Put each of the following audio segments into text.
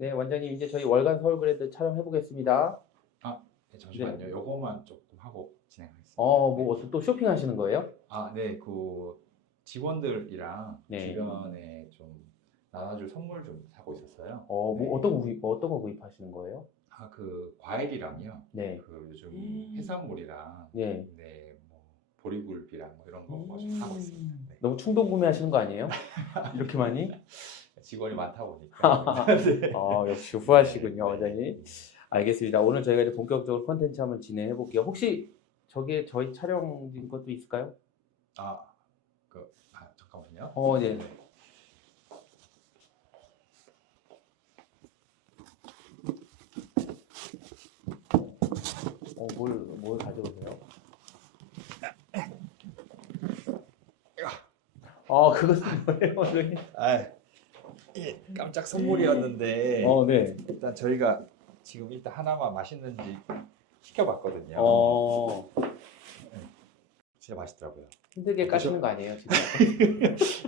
네, 원장님 이제 저희 월간 서울 브랜드 촬영해 보겠습니다. 아, 네, 잠시만요. 요거만 조금 하고 진행하겠습니다. 뭐 또 쇼핑하시는 거예요? 네, 그 직원들이랑 네. 주변에 좀 나눠줄 선물 좀 사고 있었어요. 뭐 네. 어떤 거 구입하시는 거예요? 그 과일이랑요. 네. 그 요즘 해산물이랑, 네. 네, 뭐 보리굴비랑 뭐 이런 거 좀 사고 있습니다. 네. 너무 충동 구매하시는 거 아니에요? 이렇게 많이? 직원이 많다 보니까. 네. 역시 후하시군요, 네. 원장님. 알겠습니다. 오늘 저희가 이제 본격적으로 콘텐츠 한번 진행해 볼게요. 혹시 저기 저희 촬영진 것도 있을까요? 잠깐만요. 네. 뭘 가져오세요? 그것은 뭐예요, 원장님? 이게 깜짝 선물이었는데 네. 일단 저희가 지금 일단 하나만 맛있는지 시켜봤거든요. 진짜 맛있더라고요. 힘들게 까시는 거 아니에요, 지금?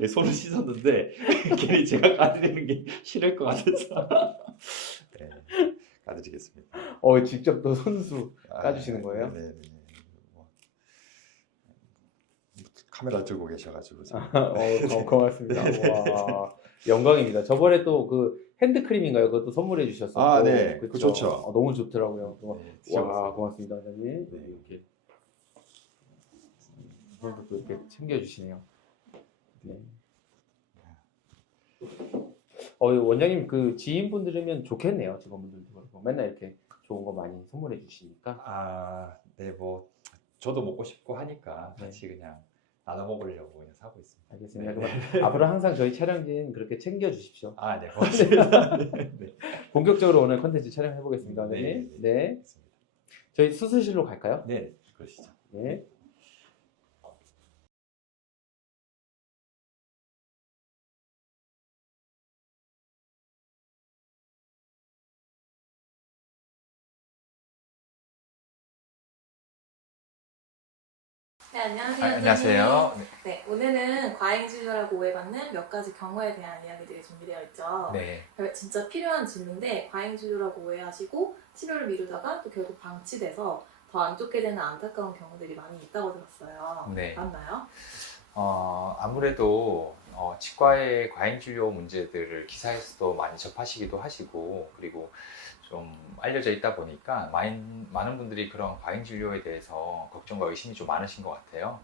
네, 손을 씻었는데 괜히 제가 까드리는 게 싫을 것 같아서 네, 까드리겠습니다. 직접 또 손수 까주시는 거예요? 네. 뭐, 카메라 들고 계셔가지고 고맙습니다. 와, 영광입니다. 저번에 또 그 핸드크림인가요? 그것도 선물해 주셨어요. 네, 그거 좋죠. 너무 좋더라고요. 네, 와, 고맙습니다, 원장님. 네. 이렇게 오늘도 또 이렇게 챙겨주시네요. 네. 원장님 그 지인분들이면 좋겠네요. 직원분들도 그렇고 맨날 이렇게 좋은 거 많이 선물해 주시니까. 네, 뭐 저도 먹고 싶고 하니까 네. 같이 그냥 나눠 먹으려고 그냥 사고 있습니다. 알겠습니다. 네. 그럼 앞으로 항상 저희 촬영진 그렇게 챙겨 주십시오. 네, 고맙습니다. 네. 본격적으로 오늘 컨텐츠 촬영해 보겠습니다. 네. 원장님. 네. 알겠습니다. 저희 수술실로 갈까요? 네, 그러시죠. 네. 네, 안녕하세요. 안녕하세요. 선생님. 네, 오늘은 과잉진료라고 오해받는 몇 가지 경우에 대한 이야기들이 준비되어 있죠. 네. 진짜 필요한 진료인데 과잉진료라고 오해하시고 치료를 미루다가 또 결국 방치돼서 더 안 좋게 되는 안타까운 경우들이 많이 있다고 들었어요. 네. 맞나요? 아무래도 치과의 과잉 진료 문제들을 기사에서도 많이 접하시기도 하시고, 그리고 좀 알려져 있다 보니까 많은 분들이 그런 과잉 진료에 대해서 걱정과 의심이 좀 많으신 것 같아요.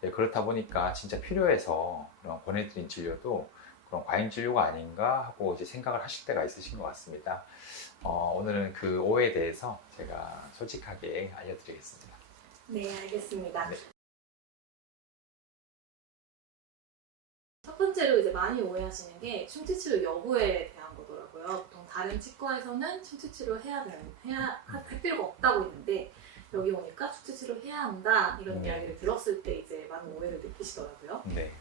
네, 그렇다 보니까 진짜 필요해서 그런 보내드린 진료도 그런 과잉 진료가 아닌가 하고 이제 생각을 하실 때가 있으신 것 같습니다. 오늘은 그 오해에 대해서 제가 솔직하게 알려드리겠습니다. 네, 알겠습니다. 네. 첫 번째로 이제 많이 오해하시는 게 충치치료 여부에 대한 거더라고요. 보통 다른 치과에서는 충치치료 할 필요가 없다고 했는데 여기 오니까 충치치료 해야 한다 이런 네. 이야기를 들었을 때 이제 많은 오해를 느끼시더라고요. 네.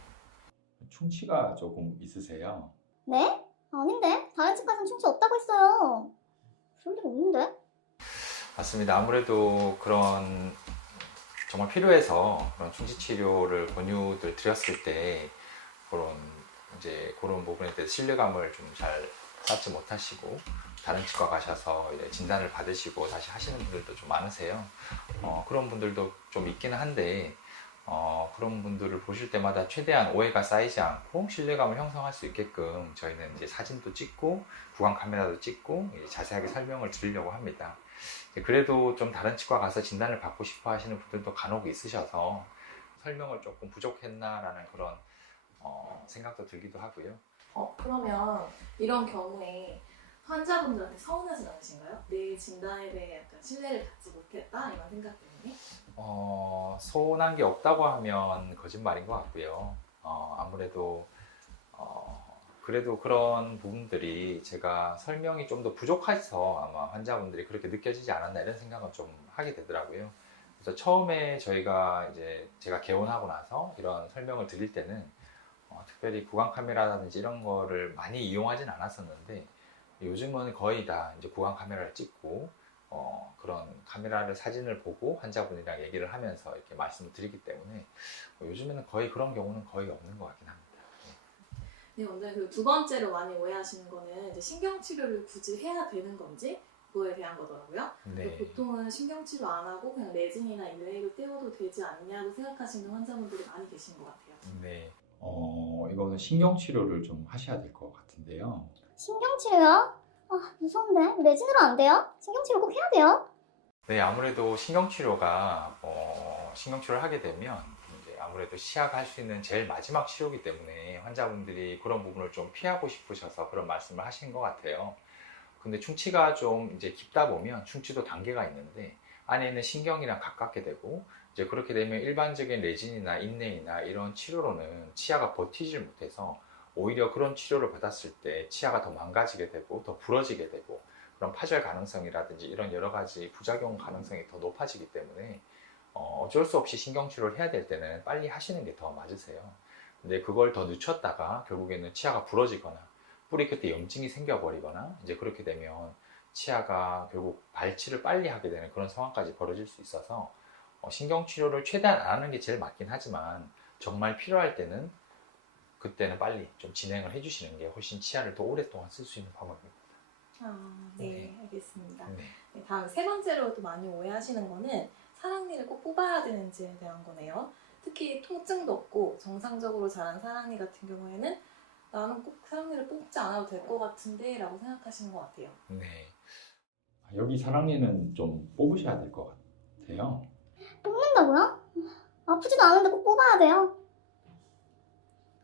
충치가 조금 있으세요? 네? 아닌데? 다른 치과에서는 충치 없다고 했어요. 그런 적 없는데? 맞습니다. 아무래도 그런 정말 필요해서 그런 충치 치료를 권유를 드렸을 때 그런 부분에 대해 신뢰감을 좀 잘 쌓지 못하시고 다른 치과 가셔서 이제 진단을 받으시고 다시 하시는 분들도 좀 많으세요. 그런 분들도 좀 있기는 한데 그런 분들을 보실 때마다 최대한 오해가 쌓이지 않고 신뢰감을 형성할 수 있게끔 저희는 이제 사진도 찍고 구강 카메라도 찍고 자세하게 설명을 드리려고 합니다. 그래도 좀 다른 치과 가서 진단을 받고 싶어 하시는 분들도 간혹 있으셔서 설명을 조금 부족했나라는 그런 생각도 들기도 하고요. 그러면 이런 경우에 환자분들한테 서운하진 않으신가요? 내 진단에 대해 약간 신뢰를 갖지 못했다 이런 생각 때문에? 서운한 게 없다고 하면 거짓말인 것 같고요. 아무래도 그래도 그런 부분들이 제가 설명이 좀 더 부족해서 아마 환자분들이 그렇게 느껴지지 않았나 이런 생각은 좀 하게 되더라고요. 그래서 처음에 제가 개원하고 나서 이런 설명을 드릴 때는 특별히 구강 카메라라든지 이런 거를 많이 이용하진 않았었는데 요즘은 거의 다 이제 구강 카메라를 찍고 그런 사진을 보고 환자분이랑 얘기를 하면서 이렇게 말씀을 드리기 때문에 요즘에는 거의 그런 경우는 거의 없는 것 같긴 합니다. 네, 원장님 그리고 두 번째로 많이 오해하시는 거는 이제 신경치료를 굳이 해야 되는 건지 그거에 대한 거더라고요. 네. 보통은 신경치료 안 하고 그냥 레진이나 일레이를 떼어도 되지 않냐고 생각하시는 환자분들이 많이 계신 것 같아요. 네. 이거는 신경치료를 좀 하셔야 될 것 같은데요. 신경치료요? 아, 무서운데. 레진으로 안 돼요? 신경치료 꼭 해야 돼요? 네, 아무래도 신경치료가 신경치료를 하게 되면 이제 아무래도 치아가 할 수 있는 제일 마지막 치료이기 때문에 환자분들이 그런 부분을 좀 피하고 싶으셔서 그런 말씀을 하신 것 같아요. 근데 충치가 좀 이제 깊다 보면 충치도 단계가 있는데 안에 있는 신경이랑 가깝게 되고 이제 그렇게 되면 일반적인 레진이나 인내이나 이런 치료로는 치아가 버티질 못해서 오히려 그런 치료를 받았을 때 치아가 더 망가지게 되고 더 부러지게 되고 그런 파절 가능성이라든지 이런 여러 가지 부작용 가능성이 더 높아지기 때문에 어쩔 수 없이 신경치료를 해야 될 때는 빨리 하시는 게 더 맞으세요. 근데 그걸 더 늦췄다가 결국에는 치아가 부러지거나 뿌리 끝에 염증이 생겨버리거나 이제 그렇게 되면 치아가 결국 발치를 빨리 하게 되는 그런 상황까지 벌어질 수 있어서 신경치료를 최대한 안 하는 게 제일 맞긴 하지만 정말 필요할 때는 그때는 빨리 좀 진행을 해주시는 게 훨씬 치아를 더 오랫동안 쓸 수 있는 방법입니다. 네, 네. 알겠습니다. 네. 네, 다음 세 번째로 또 많이 오해하시는 거는 사랑니를 꼭 뽑아야 되는지에 대한 거네요. 특히 통증도 없고 정상적으로 자란 사랑니 같은 경우에는 나는 꼭 사랑니를 뽑지 않아도 될 것 같은데 라고 생각하시는 것 같아요. 네. 여기 사랑니는 좀 뽑으셔야 될 것 같아요. 뽑는다고요? 아프지도 않은데 꼭 뽑아야 돼요.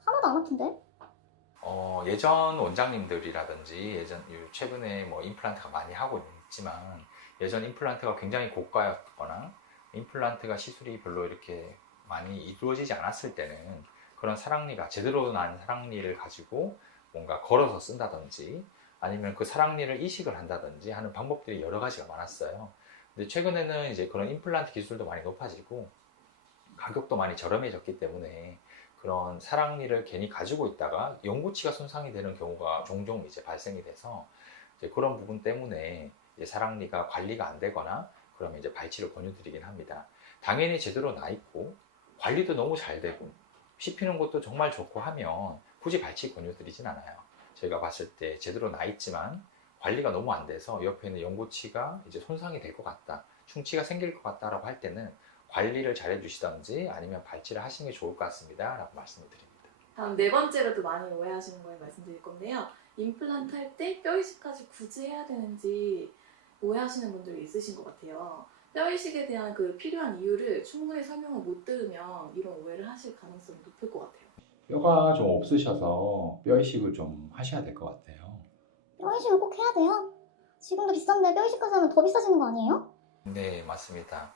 하나도 안 아픈데? 예전 원장님들이라든지 최근에 뭐 임플란트가 많이 하고 있지만 예전 임플란트가 굉장히 고가였거나 임플란트가 시술이 별로 이렇게 많이 이루어지지 않았을 때는 그런 사랑니가 제대로 난 사랑니를 가지고 뭔가 걸어서 쓴다든지 아니면 그 사랑니를 이식을 한다든지 하는 방법들이 여러 가지가 많았어요. 근데 최근에는 이제 그런 임플란트 기술도 많이 높아지고 가격도 많이 저렴해졌기 때문에 그런 사랑니를 괜히 가지고 있다가 연구치가 손상이 되는 경우가 종종 이제 발생이 돼서 이제 그런 부분 때문에 이제 사랑니가 관리가 안 되거나 그러면 이제 발치를 권유드리긴 합니다. 당연히 제대로 나 있고 관리도 너무 잘 되고 씹히는 것도 정말 좋고 하면 굳이 발치 권유드리진 않아요. 저희가 봤을 때 제대로 나 있지만 관리가 너무 안 돼서 옆에 있는 연고치가 이제 손상이 될 것 같다, 충치가 생길 것 같다라고 할 때는 관리를 잘 해주시던지 아니면 발치를 하시는 게 좋을 것 같습니다 라고 말씀을 드립니다. 다음 네 번째로도 많이 오해하시는 걸 말씀드릴 건데요. 임플란트 할 때 뼈 이식까지 굳이 해야 되는지 오해하시는 분들이 있으신 것 같아요. 뼈 이식에 대한 그 필요한 이유를 충분히 설명을 못 들으면 이런 오해를 하실 가능성이 높을 것 같아요. 뼈가 좀 없으셔서 뼈 이식을 좀 하셔야 될 것 같아요. 뼈 이식을 꼭 해야 돼요? 지금도 비싼데 뼈 이식까지 하면 더 비싸지는 거 아니에요? 네, 맞습니다.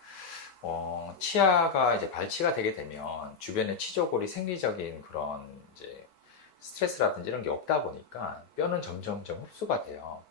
치아가 이제 발치가 되게 되면 주변에 치조골이 생리적인 그런 이제 스트레스라든지 이런 게 없다 보니까 뼈는 점점점 흡수가 돼요.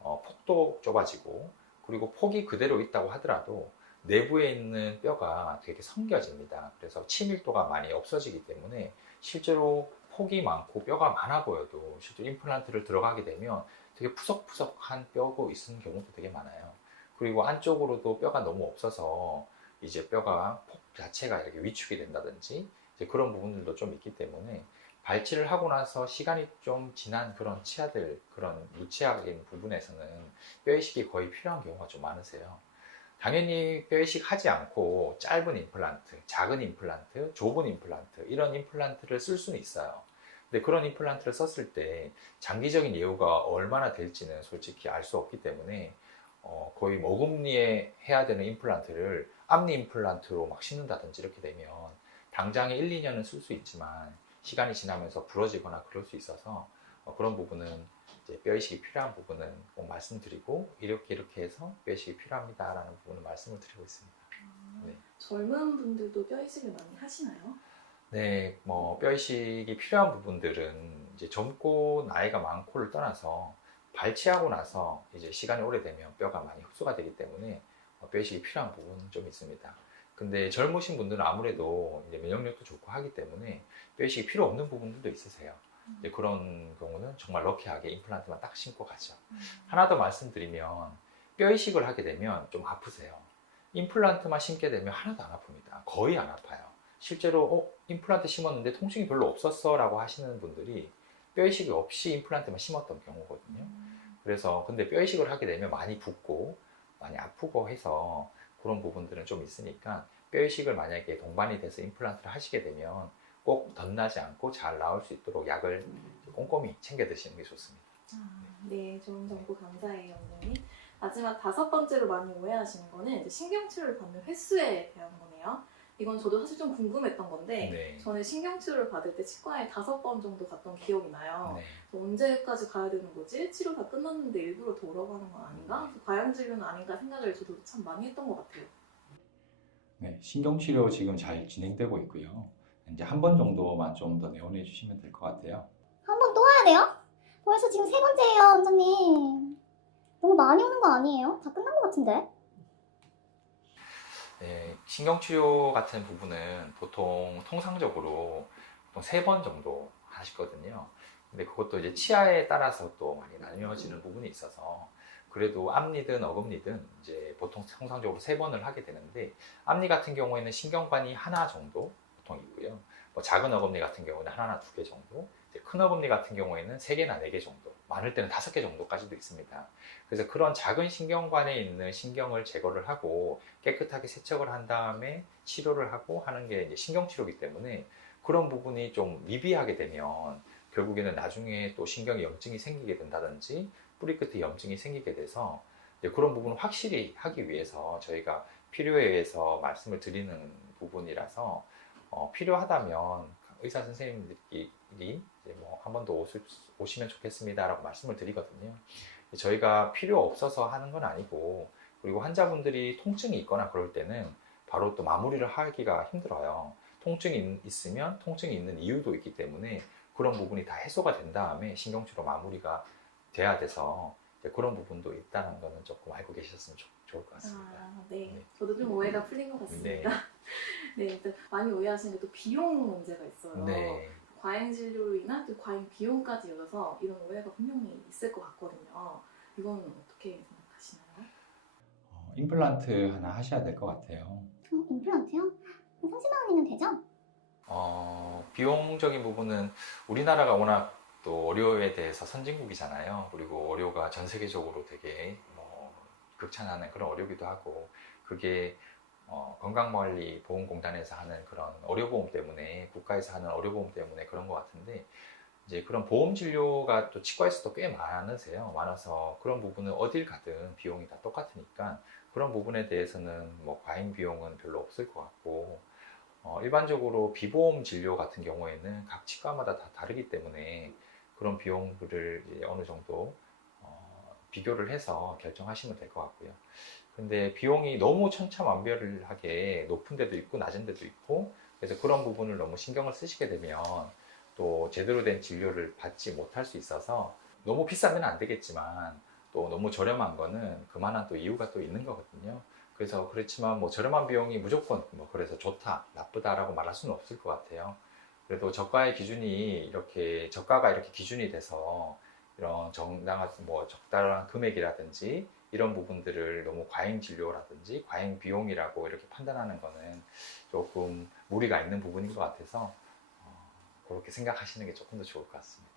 폭도 좁아지고 그리고 폭이 그대로 있다고 하더라도 내부에 있는 뼈가 되게 성겨집니다. 그래서 치밀도가 많이 없어지기 때문에 실제로 폭이 많고 뼈가 많아 보여도 실제로 임플란트를 들어가게 되면 되게 푸석푸석한 뼈가 있는 경우도 되게 많아요. 그리고 안쪽으로도 뼈가 너무 없어서 이제 뼈가 폭 자체가 이렇게 위축이 된다든지 이제 그런 부분들도 좀 있기 때문에 발치를 하고 나서 시간이 좀 지난 그런 치아들, 그런 무치아적인 부분에서는 뼈 이식이 거의 필요한 경우가 좀 많으세요. 당연히 뼈 이식 하지 않고 짧은 임플란트, 작은 임플란트, 좁은 임플란트 이런 임플란트를 쓸 수는 있어요. 근데 그런 임플란트를 썼을 때 장기적인 예후가 얼마나 될지는 솔직히 알 수 없기 때문에 거의 머금니에 해야 되는 임플란트를 앞니 임플란트로 막 심는다든지 이렇게 되면 당장에 1, 2년은 쓸 수 있지만 시간이 지나면서 부러지거나 그럴 수 있어서 그런 부분은 이제 뼈 이식이 필요한 부분은 꼭 말씀드리고 이렇게 해서 뼈 이식이 필요합니다 라는 부분을 말씀을 드리고 있습니다. 네. 젊은 분들도 뼈 이식을 많이 하시나요? 네, 뭐 뼈 이식이 필요한 부분들은 이제 젊고 나이가 많고를 떠나서 발치하고 나서 이제 시간이 오래되면 뼈가 많이 흡수가 되기 때문에 뼈 이식이 필요한 부분은 좀 있습니다. 근데 젊으신 분들은 아무래도 이제 면역력도 좋고 하기 때문에 뼈 이식이 필요 없는 부분들도 있으세요. 이제 그런 경우는 정말 럭키하게 임플란트만 딱 심고 가죠. 하나 더 말씀드리면 뼈 이식을 하게 되면 좀 아프세요. 임플란트만 심게 되면 하나도 안 아픕니다. 거의 안 아파요. 실제로 임플란트 심었는데 통증이 별로 없었어 라고 하시는 분들이 뼈 이식이 없이 임플란트만 심었던 경우거든요. 그래서 근데 뼈 이식을 하게 되면 많이 붓고 많이 아프고 해서 그런 부분들은 좀 있으니까 뼈 이식을 만약에 동반이 돼서 임플란트를 하시게 되면 꼭 덧나지 않고 잘 나올 수 있도록 약을 꼼꼼히 챙겨 드시는 게 좋습니다. 네, 좋은 정보 감사해요, 원장님. 마지막 5번째로 많이 오해하시는 거는 이제 신경치료를 받는 횟수에 대한 거네요. 이건 저도 사실 좀 궁금했던 건데 네. 저는 신경치료를 받을 때 치과에 5번 정도 갔던 기억이 나요. 네. 언제까지 가야 되는 거지? 치료 다 끝났는데 일부러 돌아가는 건 아닌가? 과양진료는 아닌가 생각을 저도 참 많이 했던 것 같아요. 네, 신경치료 지금 잘 진행되고 있고요. 이제 한 번 정도만 좀 더 내원해 주시면 될 것 같아요. 한 번 또 와야 돼요? 벌써 지금 3번째예요, 원장님. 너무 많이 오는 거 아니에요? 다 끝난 것 같은데? 네, 신경치료 같은 부분은 보통 통상적으로 보통 3번 정도 하시거든요. 근데 그것도 이제 치아에 따라서 또 많이 나뉘어지는 부분이 있어서 그래도 앞니든 어금니든 이제 보통 통상적으로 3번을 하게 되는데 앞니 같은 경우에는 신경관이 하나 정도 보통 있고요. 뭐 작은 어금니 같은 경우는 하나나 2개 정도, 이제 큰 어금니 같은 경우에는 3개나 4개 정도, 많을 때는 5개 정도까지도 있습니다. 그래서 그런 작은 신경관에 있는 신경을 제거를 하고 깨끗하게 세척을 한 다음에 치료를 하고 하는 게 이제 신경치료이기 때문에 그런 부분이 좀 미비하게 되면 결국에는 나중에 또 신경에 염증이 생기게 된다든지 뿌리 끝에 염증이 생기게 돼서 그런 부분을 확실히 하기 위해서 저희가 필요에 의해서 말씀을 드리는 부분이라서 필요하다면 의사 선생님들이 뭐 한 번 더 오시면 좋겠습니다라고 말씀을 드리거든요. 저희가 필요 없어서 하는 건 아니고 그리고 환자분들이 통증이 있거나 그럴 때는 바로 또 마무리를 하기가 힘들어요. 통증이 있으면 통증이 있는 이유도 있기 때문에 그런 부분이 다 해소가 된 다음에 신경치료 마무리가 돼야 돼서 그런 부분도 있다는 거는 조금 알고 계셨으면 좋을 것 같습니다. 네. 네. 저도 좀 오해가 풀린 것 같습니다. 네. 네, 일단 많이 오해하시는 게 또 비용 문제가 있어요. 네. 과잉 진료로 인한 또 과잉 비용까지 이어서 이런 오해가 분명히 있을 것 같거든요. 이건 어떻게 생각하시나요? 임플란트 하나 하셔야 될 것 같아요. 임플란트요? 30만 원이면 되죠? 비용적인 부분은 우리나라가 워낙 또 의료에 대해서 선진국이잖아요. 그리고 의료가 전 세계적으로 되게 극찬하는 그런 의료기도 하고 그게 건강관리보험공단에서 하는 그런 의료보험 때문에 국가에서 하는 의료보험 때문에 그런 것 같은데 이제 그런 보험 진료가 또 치과에서도 꽤 많아서 그런 부분은 어딜 가든 비용이 다 똑같으니까 그런 부분에 대해서는 뭐 과잉 비용은 별로 없을 것 같고 일반적으로 비보험 진료 같은 경우에는 각 치과마다 다 다르기 때문에 그런 비용들을 이제 어느 정도 비교를 해서 결정하시면 될 것 같고요. 근데 비용이 너무 천차만별하게 높은 데도 있고 낮은 데도 있고 그래서 그런 부분을 너무 신경을 쓰시게 되면 또 제대로 된 진료를 받지 못할 수 있어서 너무 비싸면 안 되겠지만 또 너무 저렴한 거는 그만한 또 이유가 또 있는 거거든요. 그래서 그렇지만 뭐 저렴한 비용이 무조건 뭐 그래서 좋다, 나쁘다라고 말할 수는 없을 것 같아요. 그래도 저가의 기준이 이렇게 저가가 이렇게 기준이 돼서 이런 정당한 뭐 적당한 금액이라든지 이런 부분들을 너무 과잉 진료라든지 과잉 비용이라고 이렇게 판단하는 거는 조금 무리가 있는 부분인 것 같아서 그렇게 생각하시는 게 조금 더 좋을 것 같습니다.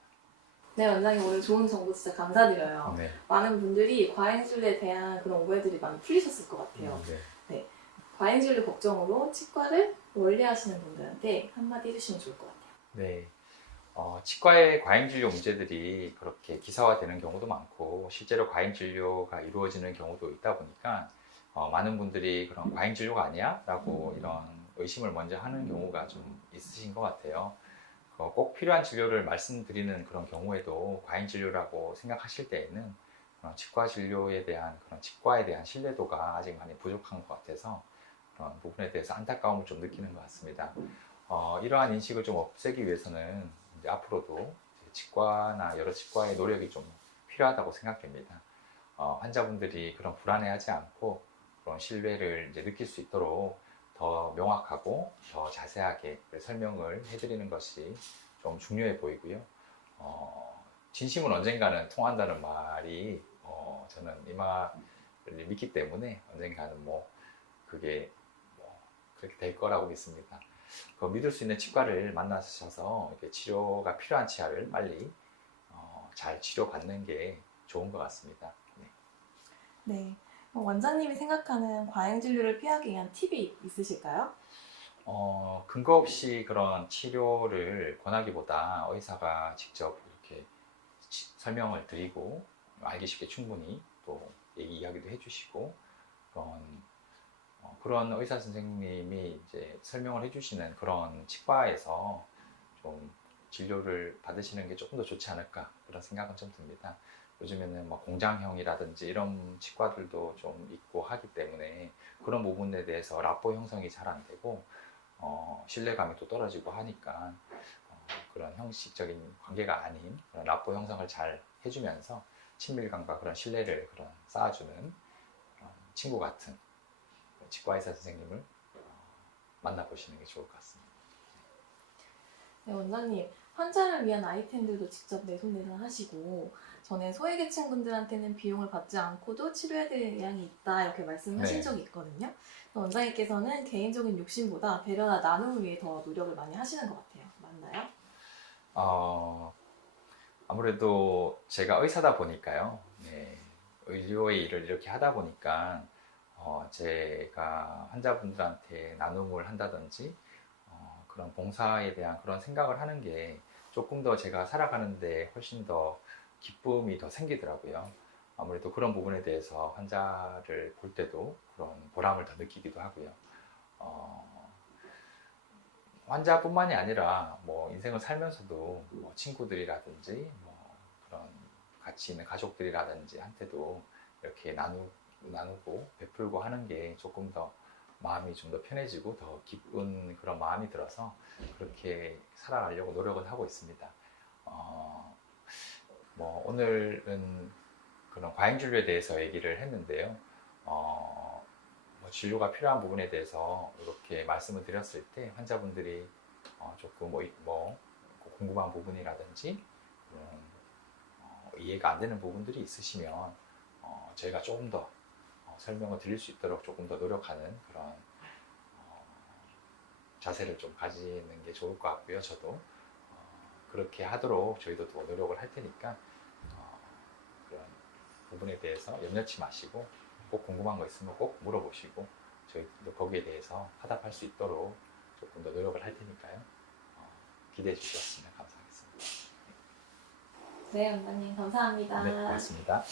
네, 원장님 오늘 좋은 정보 진짜 감사드려요. 네. 많은 분들이 과잉 진료에 대한 그런 오해들이 많이 풀리셨을 것 같아요. 네. 과잉 진료 걱정으로 치과를 원래하시는 분들한테 한마디 해주시면 좋을 것 같아요. 네. 치과의 과잉 진료 문제들이 그렇게 기사화되는 경우도 많고 실제로 과잉 진료가 이루어지는 경우도 있다 보니까 많은 분들이 그런 과잉 진료가 아니야? 라고 이런 의심을 먼저 하는 경우가 좀 있으신 것 같아요. 꼭 필요한 진료를 말씀드리는 그런 경우에도 과잉 진료라고 생각하실 때에는 치과 진료에 대한 그런 치과에 대한 신뢰도가 아직 많이 부족한 것 같아서 그런 부분에 대해서 안타까움을 좀 느끼는 것 같습니다. 이러한 인식을 좀 없애기 위해서는 이제 앞으로도 치과나 여러 치과의 노력이 좀 필요하다고 생각됩니다. 환자분들이 그런 불안해하지 않고 그런 신뢰를 이제 느낄 수 있도록 더 명확하고 더 자세하게 설명을 해드리는 것이 좀 중요해 보이고요. 진심은 언젠가는 통한다는 말이 저는 이 말을 믿기 때문에 언젠가는 그게 그렇게 될 거라고 믿습니다. 믿을 수 있는 치과를 만나셔서 이렇게 치료가 필요한 치아를 빨리 잘 치료받는 게 좋은 것 같습니다. 네. 네. 원장님이 생각하는 과잉 진료를 피하기 위한 팁이 있으실까요? 근거 없이 그런 치료를 권하기보다 의사가 직접 이렇게 설명을 드리고 알기 쉽게 충분히 또 이야기도 해주시고 그런 의사 선생님이 이제 설명을 해주시는 그런 치과에서 좀 진료를 받으시는 게 조금 더 좋지 않을까 그런 생각은 좀 듭니다. 요즘에는 뭐 공장형이라든지 이런 치과들도 좀 있고 하기 때문에 그런 부분에 대해서 라포 형성이 잘 안 되고 신뢰감이 또 떨어지고 하니까 그런 형식적인 관계가 아닌 그런 라포 형성을 잘 해주면서 친밀감과 그런 신뢰를 쌓아주는 그런 친구 같은 치과 의사 선생님을 만나보시는 게 좋을 것 같습니다. 네, 원장님. 환자를 위한 아이템들도 직접 내손내산 하시고 전에 소외계층 분들한테는 비용을 받지 않고도 치료해드릴 의향이 있다 이렇게 말씀하신 네. 적이 있거든요. 원장님께서는 개인적인 욕심보다 배려나 나눔을 위해 더 노력을 많이 하시는 것 같아요. 맞나요? 아무래도 제가 의사다 보니까요. 네, 의료의 일을 이렇게 하다 보니까 제가 환자분들한테 나눔을 한다든지 그런 봉사에 대한 그런 생각을 하는 게 조금 더 제가 살아가는데 훨씬 더 기쁨이 더 생기더라고요. 아무래도 그런 부분에 대해서 환자를 볼 때도 그런 보람을 더 느끼기도 하고요. 환자뿐만이 아니라 뭐 인생을 살면서도 뭐 친구들이라든지 뭐 그런 같이 있는 가족들이라든지 한테도 이렇게 나누고 베풀고 하는 게 조금 더 마음이 좀 더 편해지고 더 기쁜 그런 마음이 들어서 그렇게 살아가려고 노력은 하고 있습니다. 뭐 오늘은 그런 과잉 진료에 대해서 얘기를 했는데요. 뭐 진료가 필요한 부분에 대해서 이렇게 말씀을 드렸을 때 환자분들이 조금 뭐 궁금한 부분이라든지 이해가 안 되는 부분들이 있으시면 저희가 조금 더 설명을 드릴 수 있도록 조금 더 노력하는 그런 자세를 좀 가지는 게 좋을 것 같고요. 저도 그렇게 하도록 저희도 더 노력을 할 테니까 그런 부분에 대해서 염려치 마시고 꼭 궁금한 거 있으면 꼭 물어보시고 저희도 거기에 대해서 화답할 수 있도록 조금 더 노력을 할 테니까요. 기대해 주셨으면 감사하겠습니다. 네, 원장님 감사합니다. 네, 고맙습니다.